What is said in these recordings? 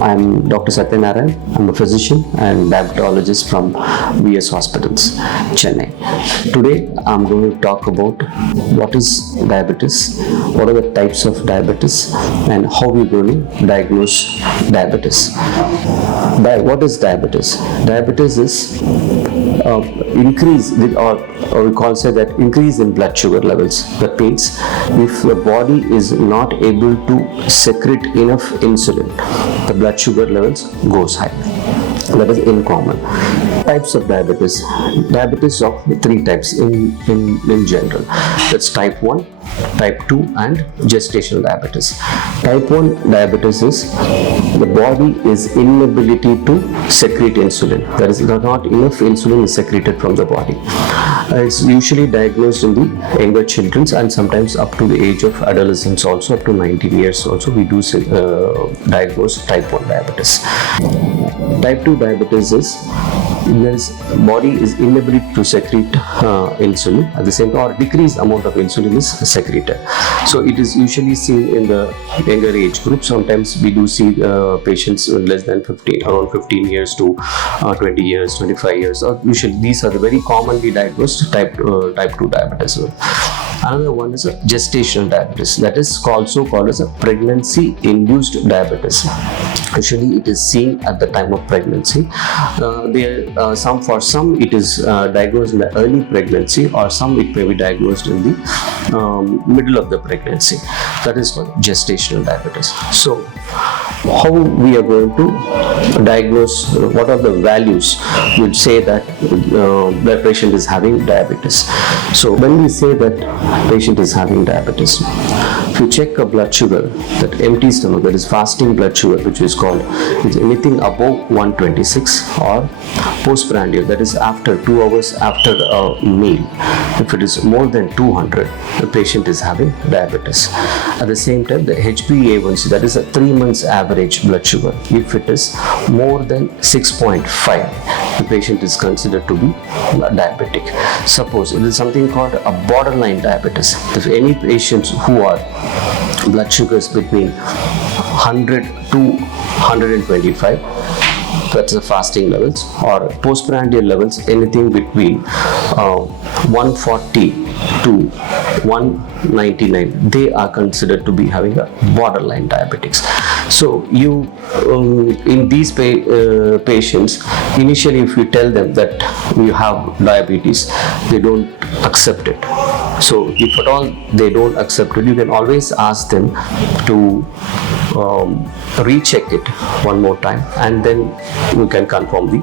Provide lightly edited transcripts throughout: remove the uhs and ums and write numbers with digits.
I'm Dr. Sathyanarayanan. I'm a physician and diabetologist from VS Hospitals, Chennai. Today, I'm going to talk about what is diabetes, what are the types of diabetes, and how we're going to diagnose diabetes. What is diabetes? Diabetes is increase with, or we call say that increase in blood sugar levels. That means if the body is not able to secrete enough insulin, the blood sugar levels goes high. That is in common. Types of diabetes. Diabetes of three types in general. That's type 1, type 2 and gestational diabetes. Type 1 diabetes is the body is inability to secrete insulin. There is not enough insulin is secreted from the body. It's usually diagnosed in the younger children and sometimes up to the age of adolescence also, up to 19 years also we do diagnose type 1 diabetes. Type 2 diabetes is body is inability to secrete insulin at the same time, or decreased amount of insulin is secreted. So it is usually seen in the younger age group. Sometimes we do see patients less than 15, around 15 years to 20 years, 25 years. Usually these are the very commonly diagnosed type 2 diabetes. Another one is a gestational diabetes, that is also called as a pregnancy-induced diabetes. Usually it is seen at the time of pregnancy. For some it is diagnosed in the early pregnancy, or some it may be diagnosed in the middle of the pregnancy. That is called gestational diabetes. So how we are going to diagnose, what are the values which say that the patient is having diabetes. So when we say that patient is having diabetes, if you check a blood sugar, that empty stomach, that is fasting blood sugar, which is called, is anything above 126, or postprandial, that is after 2 hours after a meal, if it is more than 200, the patient is having diabetes. At the same time, the HbA1c, that is a 3 months average blood sugar, if it is more than 6.5, the patient is considered to be diabetic. Suppose it is something called a borderline diabetes. If any patients who are blood sugars between 100 to 125, that's the fasting levels, or postprandial levels anything between 140 to 199, they are considered to be having a borderline diabetics. So you in these patients, initially if you tell them that you have diabetes, they don't accept it. So if at all they don't accept it, you can always ask them to recheck it one more time, and then we can confirm the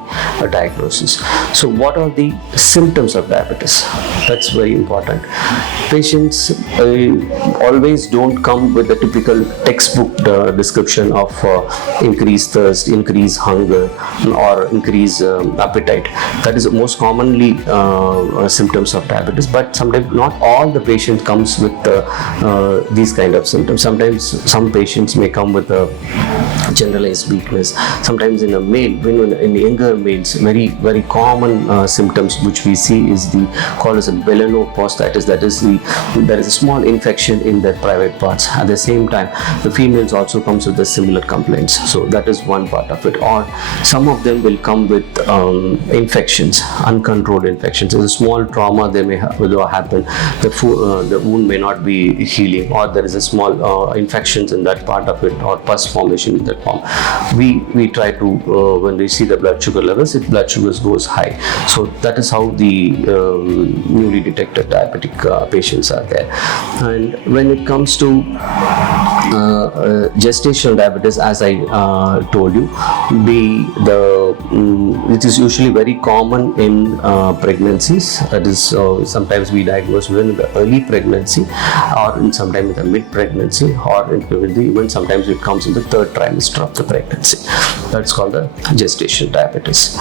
diagnosis. So what are the symptoms of diabetes? That's very important. Patients always don't come with the typical textbook description of increased thirst, increased hunger, or increased appetite. That is most commonly symptoms of diabetes, but sometimes not all the patients comes with these kind of symptoms. Sometimes some patients may come with a generalized weakness. Sometimes in a male, in younger males, very common symptoms which we see is called as a melanoposthitis. That is there is a small infection in their private parts. At the same time, the females also comes with the similar complaints. So that is one part of it. Or some of them will come with infections, uncontrolled infections. There's a small trauma they may happen. The wound may not be healing, or there is a small infections in that part of it, or pus formation in that form. We try to when we see the blood sugar levels, blood sugars goes high. So that is how the newly detected diabetic patients are there. And when it comes to gestational diabetes, as I told you, it is usually very common in pregnancies. That is, sometimes we diagnose within the early pregnancy, or sometimes in the mid pregnancy, or even sometimes it comes in the third trimester of the pregnancy. That's called the gestational diabetes.